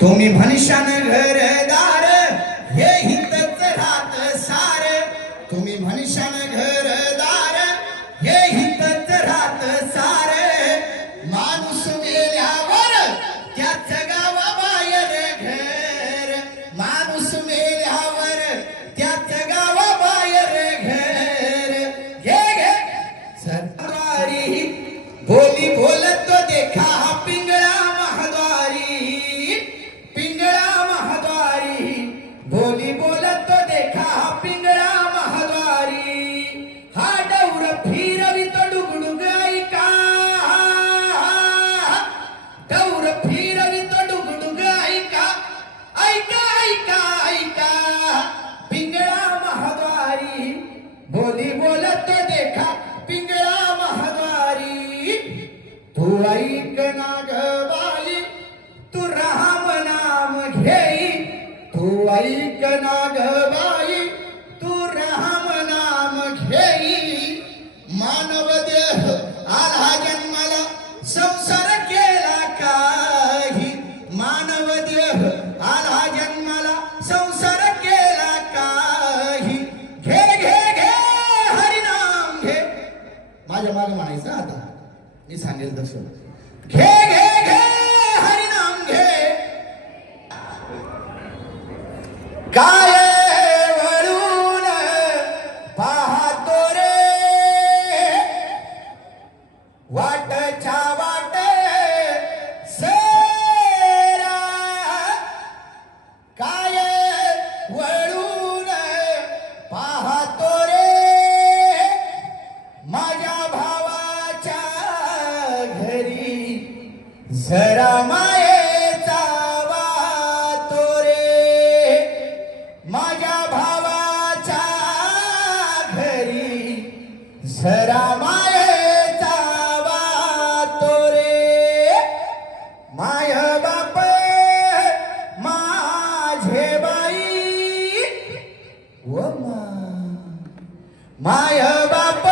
তুমি ভানিশান ঘরে बोली बोलत देखा पिंगळा महाद्वारी तू ऐक ना ग तू राम नाम घेई. तू ऐक ना बाई तू राम नाम घेई. मानव देह राग मागे म्हणायचं आता. मी सांगेल तसं. घे घे घे हरिनाम घे. काय वळून पाहतो रे. वाटच्या माय बाप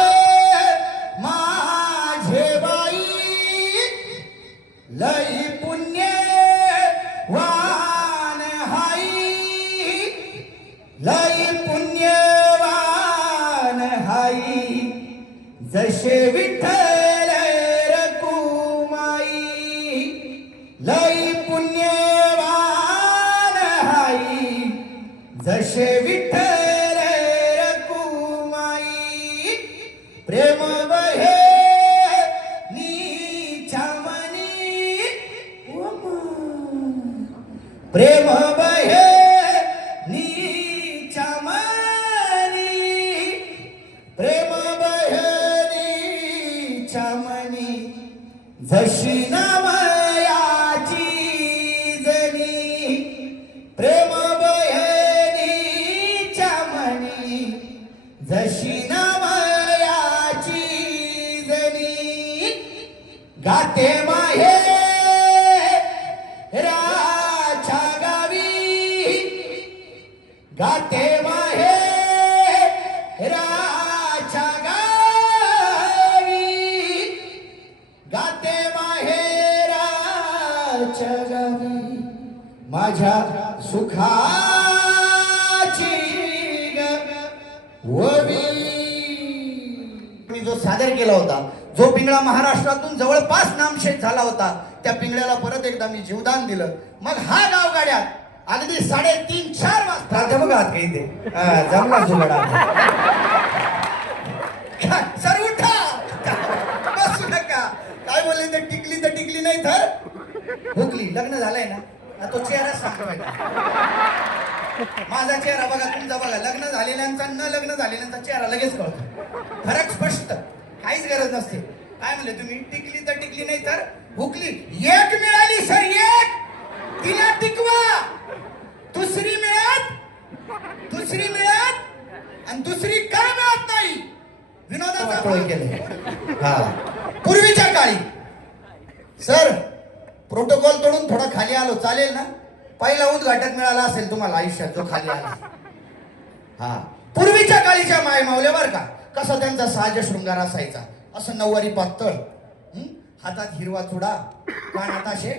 माझे बाई लई पुण्य वान हाई। लई पुण्यवान हाई। जसे विठ्ठल प्रेम बहे नीच्या मनी। प्रेम बहे नीच्या मनी। जशी नामयाची जनी प्रेम बहिणीच्या मनी। जशी नामयाची जनी गाते गाते माहे राजा गावी। गाते माहेराच्या गावी। माझ्या सुखाची ववी। मी जो सादर केला होता जो पिंगळा महाराष्ट्रातून जवळपास नामशेष झाला होता त्या पिंगळ्याला परत एकदा मी जीवदान दिलं. मग हा गाव गाड्यात अगदी साडेतीन चार वाजता. प्राध्यापक आहात जमला. सर उठा. बसू नका. काय बोलले तर टिकली तर टिकली नाही तर? हुकली. लग्न झालंय ना? तो चेहरा सांगतोय माझा चेहरा बघा तुमचा बघा. लग्न झालेल्यांचा न लग्न झालेल्यांचा चेहरा लगेच कळतो. फरक स्पष्ट. काहीच गरज नसते. काय म्हणले तुम्ही? टिकली तर टिकली नाही तर हुकली. एक मिळाली सर एक! काळी सर प्रोटोकॉल तोडून थोडा खाली आलो. चालेल ना? पहिला उद्घाटन मिळाला असेल तुम्हाला आयुष्यात जो खाली आला. हा. पूर्वीच्या काळीच्या माय मावल्या बर का? कसा त्यांचा साज शृंगार असायचा? असं नऊवारी पातळ. हातात हिरवा चुडा कानात असे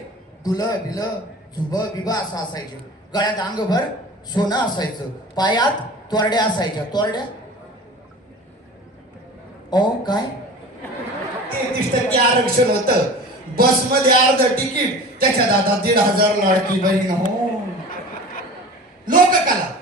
डुलं बिलं झुब बिबा असं असायचे. गळ्यात अंगभर सोनं असायचं. पायात तोरड्या असायच्या. तोरड्या? ओ काय? पंचवीस टक्के आरक्षण होतं. बसमध्ये अर्ध तिकीट त्याच्यात आता दीड हजार लाडकी बहीण हो. लोककला. लोकसंस्कृती